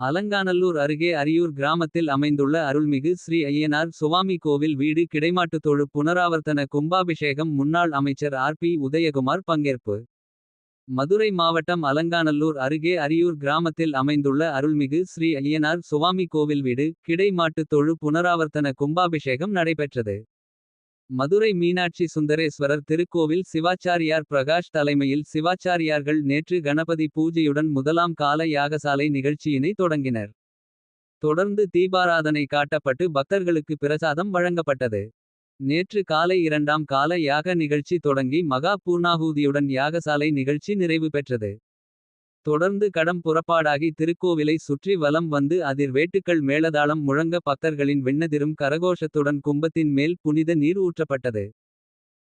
அலங்காநல்லூர் அருகே அரியூர் கிராமத்தில் அமைந்துள்ள அருள்மிகு ஸ்ரீ ஐயனார் சுவாமி கோவில் வீடு கிடைமாட்டுத்தொழு புனராவர்த்தன கும்பாபிஷேகம் முன்னாள் அமைச்சர் ஆர்.பி. உதயகுமார் பங்கேற்பு. மதுரை மாவட்டம் அலங்காநல்லூர் அருகே அரியூர் கிராமத்தில் அமைந்துள்ள அருள்மிகு ஸ்ரீ ஐயனார் சுவாமி கோவில் வீடு கிடைமாட்டுத்தொழு புனராவர்த்தன கும்பாபிஷேகம் நடைபெற்றது. மதுரை மீனாட்சி சுந்தரேஸ்வரர் திருக்கோவில் சிவாச்சாரியார் பிரகாஷ் தலைமையில் சிவாச்சாரியார்கள் நேற்று கணபதி பூஜையுடன் முதலாம் கால யாகசாலை நிகழ்ச்சியினை தொடங்கினர். தொடர்ந்து தீபாராதனை காட்டப்பட்டு பக்தர்களுக்கு பிரசாதம் வழங்கப்பட்டது. நேற்று காலை இரண்டாம் கால யாக நிகழ்ச்சி தொடங்கி மகா பூர்ணாகூதியுடன் யாகசாலை நிகழ்ச்சி நிறைவு பெற்றது. தொடர்ந்து கடம் புறப்பாடாகி திருக்கோவிலை சுற்றி வலம் வந்து அதிர் வேட்டுக்கள் மேளதாளம் முழங்க பக்தர்களின் விண்ணதிரும் கரகோஷத்துடன் கும்பத்தின் மேல் புனித நீர் ஊற்றப்பட்டது.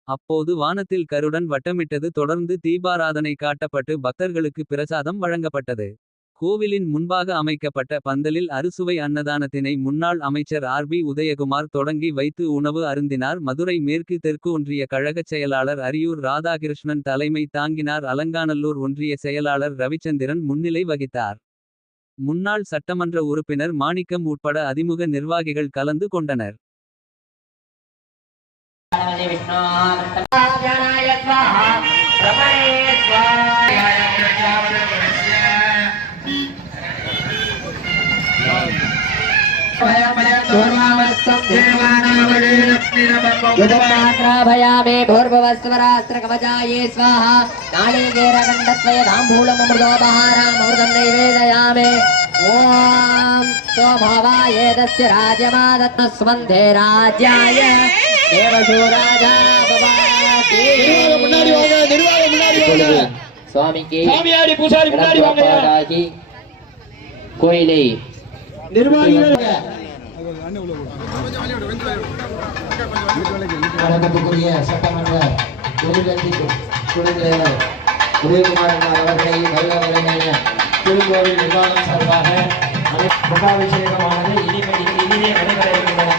அப்போது வானத்தில் கருடன் வட்டமிட்டது. தொடர்ந்து தீபாராதனை காட்டப்பட்டு பக்தர்களுக்கு பிரசாதம் வழங்கப்பட்டது. கோவிலின் முன்பாக அமைக்கப்பட்ட பந்தலில் அறுசுவை அன்னதானத்தினை முன்னாள் அமைச்சர் ஆர்.பி. உதயகுமார் தொடங்கி வைத்து உணவு அருந்தினார். மதுரை மேற்கு தெற்கு ஒன்றிய கழகச் செயலாளர் அரியூர் ராதாகிருஷ்ணன் தலைமை தாங்கினார். அலங்காநல்லூர் ஒன்றிய செயலாளர் ரவிச்சந்திரன் முன்னிலை வகித்தார். முன்னாள் சட்டமன்ற உறுப்பினர் மாணிக்கம் உட்பட அதிமுக நிர்வாகிகள் கலந்து கொண்டனர். भयामे भूर्भुवस्वरास्त्रकवचाये स्वाहा नालिकेरखण्डत्वय ताम्बूलमृतोपहारामृतं नैवेदयामे ॐ सोमवायेदस्य राज्यमादत्तस्वन्धे राज्याय देवशूराजा भवाति स्वामी के கோயிலை வழங்கக்கூடிய சட்டமன்ற எதிர்கட்சி குழு தலைவர் உதயகுமார் அவர்களை வருகிற திருக்கோவில் நிர்வாகம் சார்பாக கும்பாபிஷேகமானது இனிமே நடைபெற இருக்கின்றன.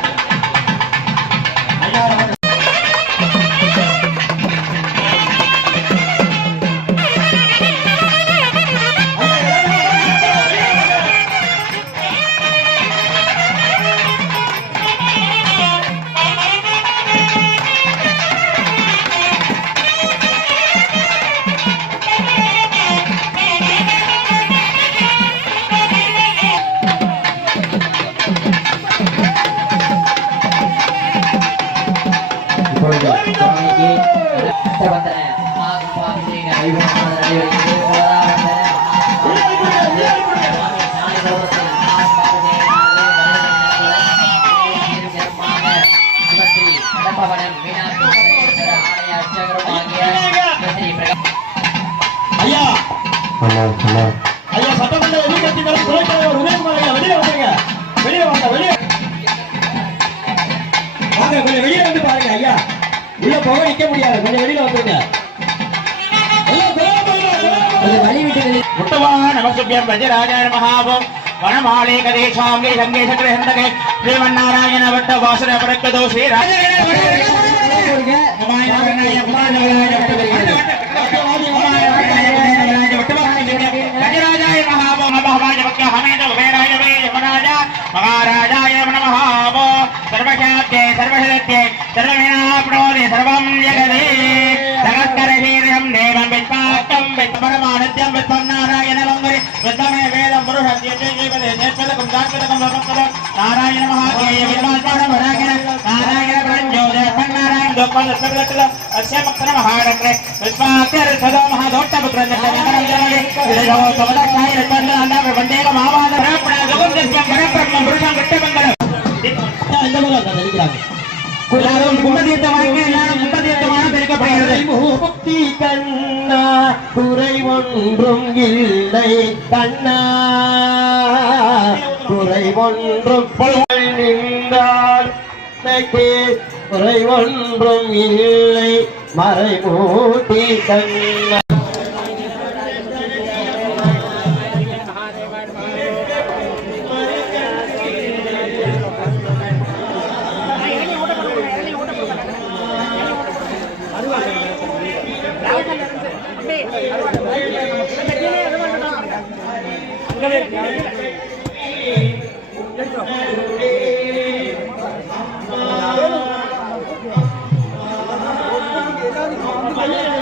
சட்டமன்ற எதிர்கட்சி தலைவர் உதயகுமார் வெளியே வந்துருங்க. வெளியே வாங்க, வெளியே வாங்க, கொஞ்சம் வெளியே வந்து பாருங்க. ஐயா உள்ள போக நிக்க முடியாது, கொஞ்சம் வெளியில வந்துருங்க. நமஸ்துபியம் பிரஜராஜாய மகாபம் வனமாலே கதேஷாங்கே சங்கே சக்கரஹந்தகே ஸ்ரீமன்னாராயண வட்ட வாசன பரக்கதோ ஸ்ரீ महाराजाय नमः सर्वशाब्दे सर्वशक्ते सर्वविनाप्नोति सर्वं जगदे सहस्रशीर्षं देवं विश्वाक्तं विश्वपरमानत्यं विश्वनारायणमङ्गले विद्महे वेदं पुरुषस्य जीवते नेत्पदकं दात्पदकं लोकपदं नारायण महादेव विद्वान्मानवरागिण नारायण प्रञ्जोदय नारायण दोपदस्तरतल अस्य मक्तन महारत्ने विश्वाक्यर्षदो महादोट्टपुत्रजनकरं जनाले विजयो समदक्षाय रत्नंदना वन्देक महावाद प्राप्त गोविन्दस्य परब्रह्म पुरुषं विट्टमंगलम இந்த போல தெரிகிறாங்க. எல்லாரும் கும்பதீர்த்தமாக எல்லாரும் கும்பதீர்த்தமாக தெரிவிக்கப்படுகிறது. முக்தி கண்ணா குறை ஒன்றும் இல்லை கண்ணா குறை ஒன்றும் நின்றால் குறை ஒன்றும் இல்லை மறைமூட்டி கண்ணா அங்கே பையன்